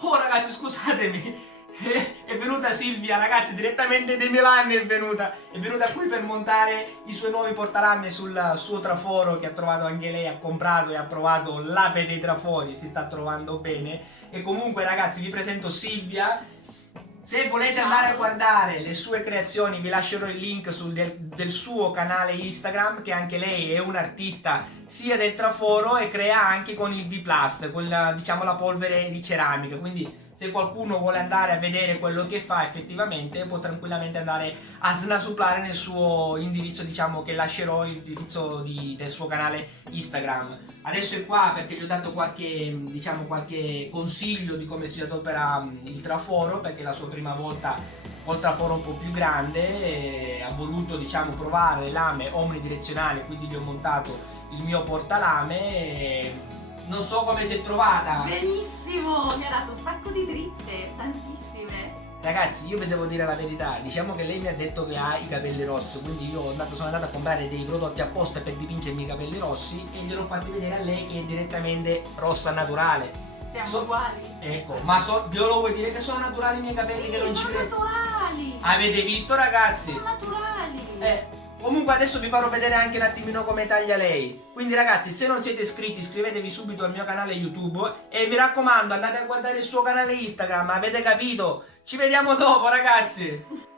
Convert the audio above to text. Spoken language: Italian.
Oh ragazzi, scusatemi, è venuta Silvia, ragazzi, direttamente da Milano è venuta qui per montare i suoi nuovi portalame sul suo traforo che ha trovato anche lei, ha comprato e ha provato l'ape dei trafori, si sta trovando bene. E comunque ragazzi vi presento Silvia. Se volete andare a guardare le sue creazioni vi lascerò il link del suo canale Instagram, che anche lei è un'artista sia del traforo e crea anche con il D-Plast, quella, diciamo, la polvere di ceramica, quindi se qualcuno vuole andare a vedere quello che fa effettivamente può tranquillamente andare a snasuplare nel suo indirizzo, diciamo che lascerò l'indirizzo del suo canale Instagram. Adesso è qua perché gli ho dato qualche, diciamo, qualche consiglio di come si adopera il traforo, perché è la sua prima volta col traforo un po' più grande e ha voluto, diciamo, provare le lame omnidirezionali, quindi gli ho montato il mio portalame e non so come si è trovata. Benissimo, mi ha dato un sacco di dritte, tantissime. Ragazzi, io vi devo dire la verità, diciamo che lei mi ha detto che ha i capelli rossi, quindi io sono andato a comprare dei prodotti apposta per dipingermi i capelli rossi e gliel'ho fatti vedere a lei che è direttamente rossa naturale. Siamo uguali. Ecco, ma io lo vuoi dire che sono naturali i miei capelli, Sì, che non ci sono credo? naturali. Avete visto ragazzi? Sono naturali. Comunque adesso vi farò vedere anche un attimino come taglia lei. Quindi ragazzi, se non siete iscritti iscrivetevi subito al mio canale YouTube e mi raccomando andate a guardare il suo canale Instagram, avete capito? Ci vediamo dopo ragazzi!